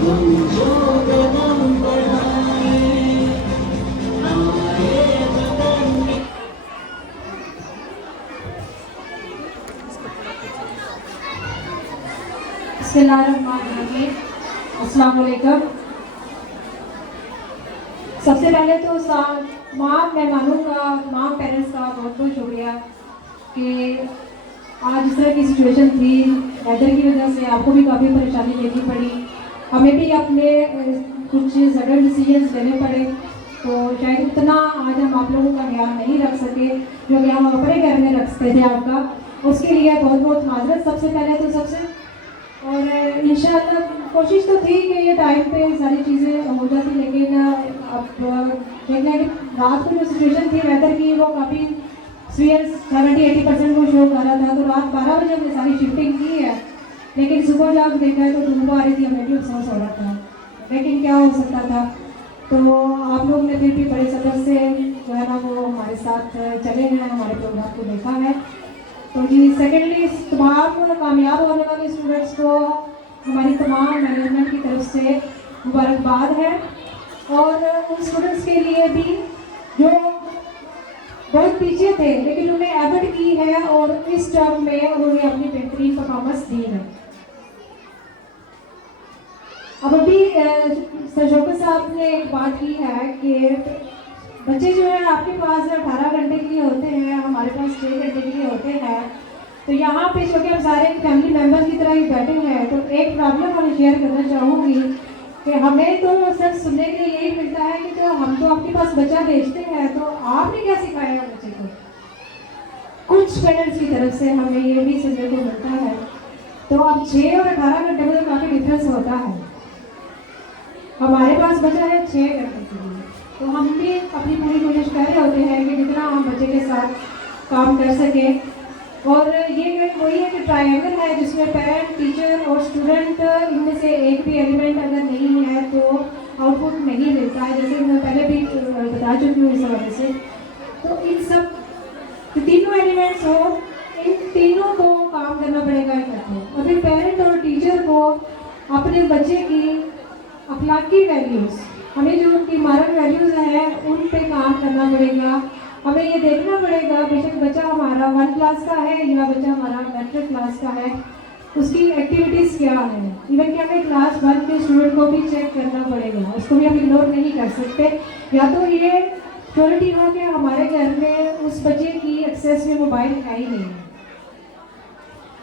अस्सलाम वालेकुम। सबसे पहले तो तमाम मेहमानों का, तमाम पेरेंट्स का बहुत बहुत शुक्रिया कि आज इस तरह की सिचुएशन थी, वेदर की वजह से आपको भी काफ़ी परेशानी लेनी पड़ी, हमें भी अपने कुछ सडन डिसीजंस लेने पड़े, तो शायद इतना आज हम आप लोगों का ख्याल नहीं रख सके जो कि हम अपने घर में रखते थे आपका, उसके लिए बहुत बहुत माजरत सबसे पहले तो सबसे। और इंशाअल्लाह कोशिश तो थी कि ये टाइम पे सारी चीज़ें हो जाती, लेकिन अब देखना कि रात को जो सिचुएशन थी वेदर की वो काफ़ी सीवियर 70-80% को शो कर रहा था, तो रात 12 बजे हमने सारी शिफ्टिंग की है, लेकिन सुबह जब देखा है तो धूप आ रही थी, हमें भी अफसोस हो रहा था, लेकिन क्या हो सकता था। तो आप लोग ने फिर भी बड़े सब्र से जो है ना वो हमारे साथ चले हैं, हमारे प्रोग्राम को देखा है। तो जी सेकेंडली तमाम कामयाब होने वाले स्टूडेंट्स को हमारी तमाम मैनेजमेंट की तरफ से मुबारकबाद है, और उन स्टूडेंट्स के लिए भी जो बहुत पीछे थे लेकिन उन्हें एफर्ट की है और इस टर्म में उन्होंने अपनी बेहतरीन परफॉर्मेंस दी है। अब अभी शौकत साहब ने एक बात की है कि बच्चे जो है आपके पास 18 घंटे के लिए होते हैं, हमारे पास 6 घंटे के लिए होते हैं, तो यहाँ पे चूँकि हम सारे फैमिली मेम्बर्स की तरह ही बैठे हैं, तो एक प्रॉब्लम मैं शेयर करना चाहूँगी कि हमें तो सिर्फ सुनने के लिए यही मिलता है कि तो हम तो आपके पास बच्चा भेजते हैं, तो आपने क्या सिखाया बच्चे को। कुछ पेरेंट्स की तरफ से हमें ये भी सुनने को मिलता है, तो अब 6 और 18 घंटे में तो काफ़ी डिफरेंस होता है। हमारे पास बचा है 6 घंटे के लिए, तो हम भी अपनी पूरी कोशिश कर रहे होते हैं कि जितना हम बच्चे के साथ काम कर सकें, और ये वही है कि ट्रायंगल है जिसमें पेरेंट, टीचर और स्टूडेंट, इनमें से एक भी एलिमेंट अगर नहीं है तो आउटपुट नहीं मिलता है, जैसे मैं पहले भी बता चुकी हूँ इस हवाले से। तो इन सब तीनों एलिमेंट्स हो, इन तीनों को काम करना पड़ेगा इकट्ठे, और फिर पेरेंट और टीचर को अपने बच्चे की अखलाकी वैल्यूज़, हमें जो उनकी मॉरल वैल्यूज़ हैं उन पे काम करना पड़ेगा। हमें ये देखना पड़ेगा बेशक बच्चा हमारा 1 क्लास का है या बच्चा हमारा मैट्रिक क्लास का है, उसकी एक्टिविटीज़ क्या है, इवन कि हमें क्लास 1 के स्टूडेंट को भी चेक करना पड़ेगा, उसको भी हम इग्नोर नहीं कर सकते। या तो ये श्योरिटी हो कि हमारे घर में उस बच्चे की एक्सेस में मोबाइल है ही नहीं।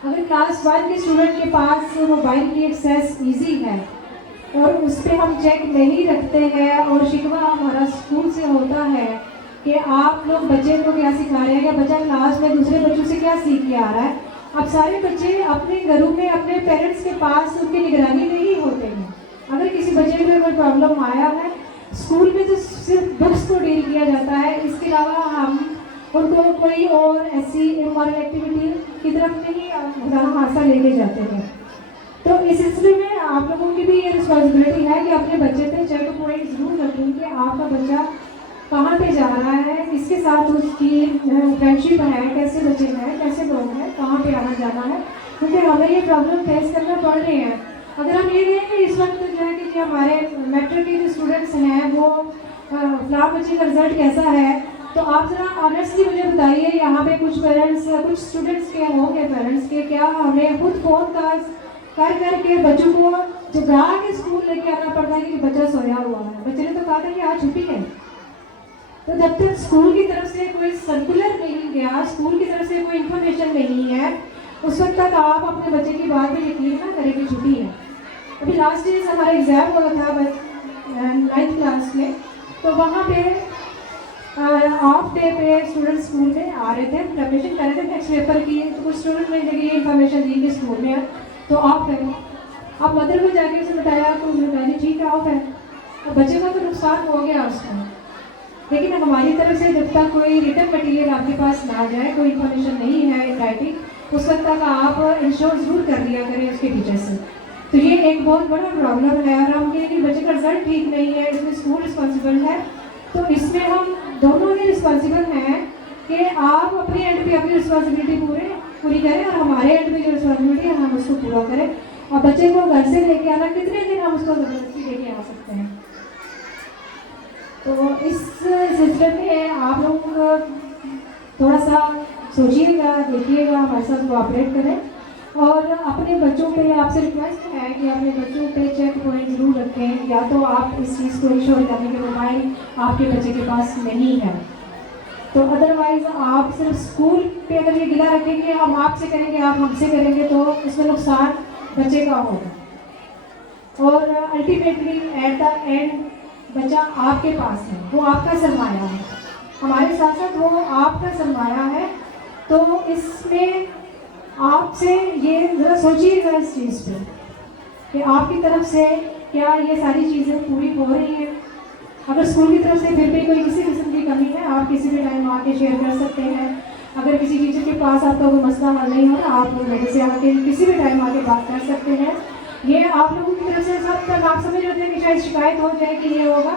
अगर क्लास 1 के स्टूडेंट के पास मोबाइल की एक्सेस ईजी है और उस पर हम चेक नहीं रखते हैं, और शिकवा हमारा स्कूल से होता है कि आप लोग बच्चे को क्या सिखा रहे हैं, या बच्चा क्लास में दूसरे बच्चों से क्या सीख के आ रहा है। अब सारे बच्चे अपने घरों में अपने पेरेंट्स के पास उनकी निगरानी नहीं होते हैं। अगर किसी बच्चे में कोई प्रॉब्लम आया है, स्कूल में तो सिर्फ बुक्स को डील किया जाता है, इसके अलावा हम उनको कोई और ऐसी इमोरल एक्टिविटी की तरफ नहीं हादसा लेके जाते हैं। तो इस सिलसिले में आप लोगों की भी ये रिस्पॉन्सिबिलिटी है कि अपने बच्चे पे चेक पॉइंट जरूर रखें कि आपका बच्चा कहाँ पे जा रहा है, किसके साथ उसकी फ्रेंडशिप है, कैसे बच्चे हैं, कैसे लोग हैं, कहाँ पे आना जाना है, क्योंकि हमें ये प्रॉब्लम फेस करना पड़ रहे हैं। अगर हम ये कहें कि इस वक्त जो है कि हमारे मैट्रिक के जो स्टूडेंट्स हैं वो फिलहाल बच्चे का रिजल्ट कैसा है, तो आप ज़रा ऑनेस्टली मुझे बताइए, यहाँ पे कुछ पेरेंट्स, कुछ स्टूडेंट्स के होंगे पेरेंट्स के, क्या हमें खुद फोन कर करके बच्चों को जगा के स्कूल लेके आना पड़ता है कि बच्चा सोया हुआ है, बच्चे ने तो कहा था कि आज छुट्टी है। तो जब तक स्कूल की तरफ से कोई सर्कुलर नहीं गया, स्कूल की तरफ से कोई इन्फॉर्मेशन नहीं है, उस वक्त तक आप अपने बच्चे की बात में यकीन ना करें कि छुट्टी है। अभी लास्ट डेज हमारा एग्ज़ाम हुआ था 9th क्लास में, तो वहाँ पे हाफ डे पे स्टूडेंट स्कूल में आ रहे थे, प्रिपरेशन कर रहे थे नेक्स्ट पेपर की, तो कुछ स्टूडेंट ने जब ये इन्फॉर्मेशन दी कि स्कूल में तो ऑफ है। आप मदर को जाके उसे बताया तो उन्होंने कहा ठीक है ऑफ है, और बच्चे का तो नुकसान हो गया उसको। लेकिन हमारी तरफ से जब तक कोई रिटर्न मटेरियल आपके पास ना जाए, कोई इन्फॉर्मेशन नहीं है इन राइटिंग, उस वक्त तक आप इंश्योर ज़रूर कर लिया करें उसके टीचर से। तो ये एक बहुत बड़ा प्रॉब्लम है, और हम कहें कि बच्चे का रिजल्ट ठीक नहीं है, इसमें स्कूल रिस्पॉन्सिबल है, तो इसमें हम दोनों ही रिस्पॉन्सिबल हैं कि आप अपने एंड पे अपनी रिस्पॉन्सिबिलिटी पूरी करें, और हमारे एंड पे जो रिस्पॉन्सिबिलिटी है हम उसको पूरा करें। और बच्चे को घर से लेके आना, कितने दिन हम उसको उसको ज़बरदस्ती लेके आ सकते हैं। तो इस सिलसिले में आप लोग थोड़ा सा सोचिएगा, देखिएगा, हमारे साथ कोऑपरेट करें और अपने बच्चों पे आपसे रिक्वेस्ट है कि अपने बच्चों पे चेक पॉइंट ज़रूर रखें। या तो आप इस चीज़ को इंश्योर करें कि मोबाइल आपके बच्चे के पास नहीं है, तो अदरवाइज़ आप सिर्फ स्कूल पे अगर ये गिला रखेंगे, हम आपसे करेंगे, आप हमसे करेंगे, तो इसमें नुकसान बच्चे का होगा और अल्टीमेटली एट द एंड बच्चा आपके पास है, वो आपका सरमाया है, हमारे साथ साथ वो आपका सरमाया है। तो इसमें आपसे ये ज़रा सोचिएगा इस चीज़ पे कि आपकी तरफ से क्या ये सारी चीज़ें पूरी हो रही हैं। अगर स्कूल की तरफ से फिर भी कोई किसी किस्म की कमी है, आप किसी भी टाइम आके शेयर कर सकते हैं। अगर किसी टीचर के पास आपका कोई मसला हल नहीं हो रहा, आप मेरे से आके किसी भी टाइम आके बात कर सकते हैं। ये आप लोगों की तरफ से सब तक आप समझ रहे हैं कि शायद शिकायत हो जाए कि ये होगा,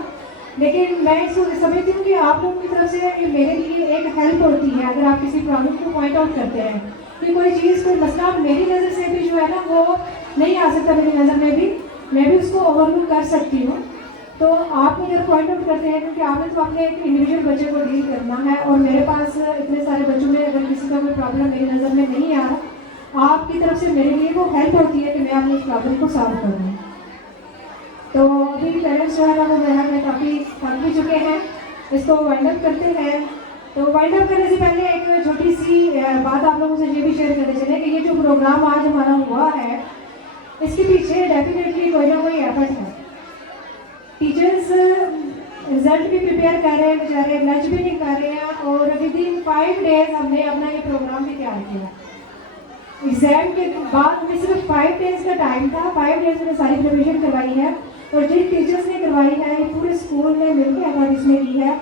लेकिन मैं इसको समझती हूँ कि आप लोगों की तरफ से मेरे लिए एक हेल्प होती है। अगर आप किसी प्रॉब्लम को पॉइंट आउट करते हैं कि कोई चीज़, कोई मसला मेरी नज़र से भी जो है ना वो नहीं आ सकता, मेरी नज़र में भी मैं भी उसको ओवरलुक कर सकती हूँ। तो आप मुझे पॉइंट आउट करते हैं क्योंकि आपने तो अपने एक इंडिविजुअल बच्चे को डील करना है और मेरे पास इतने सारे बच्चों में अगर किसी का कोई प्रॉब्लम मेरी नज़र में नहीं आ रहा, आपकी तरफ से मेरे लिए वो हेल्प होती है कि मैं अपनी प्रॉब्लम को सॉल्व कर दूँ। तो अभी पेरेंट्स जो है ना वो में काफ़ी थक भी चुके हैं, इसको वाइंड अप करते हैं। तो वाइंड अप करने से पहले एक छोटी सी बात आप लोगों से ये भी शेयर करने चले कि ये जो प्रोग्राम आज हमारा हुआ है, इसके पीछे डेफिनेटली कोई ना कोई एफर्ट है। टीचर्स रिजल्ट भी प्रिपेयर कर रहे हैं बेचारे, लंच भी नहीं कर रहे हैं और विद इन 5 डेज हमने अपना ये प्रोग्राम भी तैयार किया। एग्जाम के बाद हमें सिर्फ 5 डेज का टाइम था, 5 डेज में सारी प्रिपरेशन करवाई है और जिन टीचर्स ने करवाई है पूरे स्कूल ने मिलकर हमारी इसमें की है।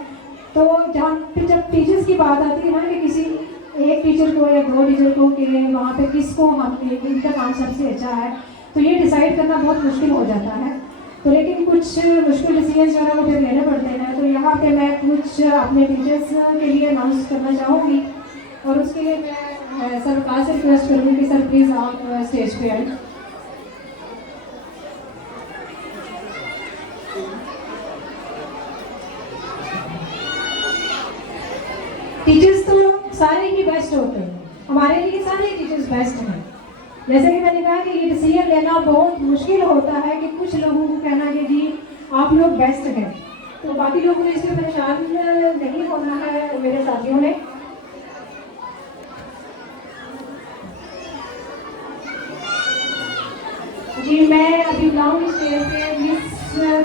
तो जहाँ जब टीचर्स की बात आती है ना कि किसी एक टीचर को या 2 टीचर को कि वहाँ पे किसको हम इनका काम सबसे अच्छा है, तो ये डिसाइड करना बहुत मुश्किल हो जाता है। तो लेकिन कुछ मुश्किल डिसीजन जो है वो फिर लेने पड़ते हैं। तो यहाँ पे मैं कुछ अपने टीचर्स के लिए अनाउंस करना चाहूँगी और उसके लिए मैं सरकार से रिक्वेस्ट करूँगी कि सर प्लीज़ आप स्टेज पे आए। टीचर्स तो सारे ही बेस्ट होते हैं, हमारे लिए सारे टीचर्स बेस्ट हैं। जैसे कि मैंने कहा कि ये डिसीजन लेना बहुत मुश्किल होता है कि कुछ लोगों को कहना कि जी आप लोग बेस्ट हैं, तो बाकी लोगों को इसमें परेशान नहीं होना है। मेरे साथियों ने जी, मैं अभी बुलाऊंगी स्टेज पे मिस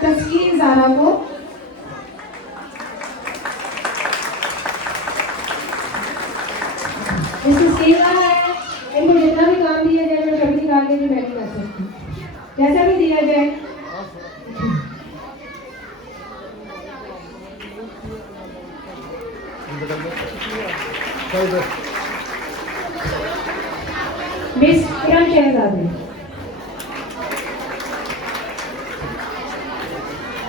तस्कीन ज़ारा को। मिस तस्कीन ज़ारा है, इनको जितना भी काम दिया जाए मैं कभी निकाल के मैं नहीं कर सकती, जैसा भी दिया जाए। मिस किरण शहजादी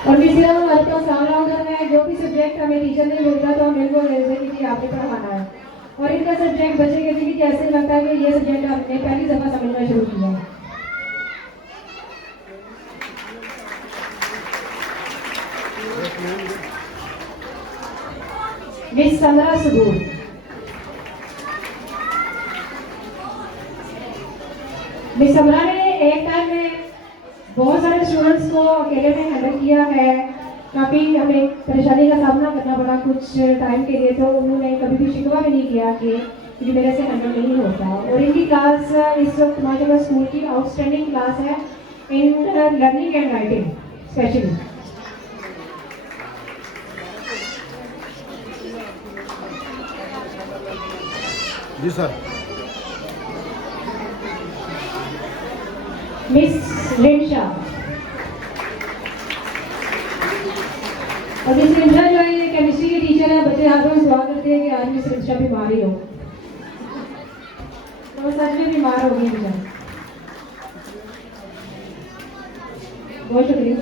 और मिस किरण हमारे पास ऑलराउंडर है। जो भी सब्जेक्ट हमें टीचर नहीं मिलता तो हम इनको जैसे कि आपने पढ़ाना है और इनका सब्जेक्ट बच्चे के लिए कैसे लगता है कि ये सब्जेक्ट आपने पहली दफ़ा समझना शुरू किया है। मिस संद्रा सबूर, मिस संद्रा ने एक टाइम में बहुत सारे स्टूडेंट्स को अकेले में हैंडल किया है, काफ़ी हमें परेशानी का सामना करना पड़ा कुछ टाइम के लिए, तो उन्होंने कभी भी शिकवा भी नहीं किया कि मेरे से हैंडल नहीं होता। और इनकी क्लास इस वक्त माशाल्लाह स्कूल की आउटस्टैंडिंग क्लास है in learning and writing specially. जी सर। मिस लिंशा और मिस लिंशा जो है ये केमिस्ट्री की टीचर है। बच्चे हर रोज दुआ करते हैं कि आज मिस लिंशा बीमार ही हो, तो सच में बीमार हो गई। बहुत शुक्रिया।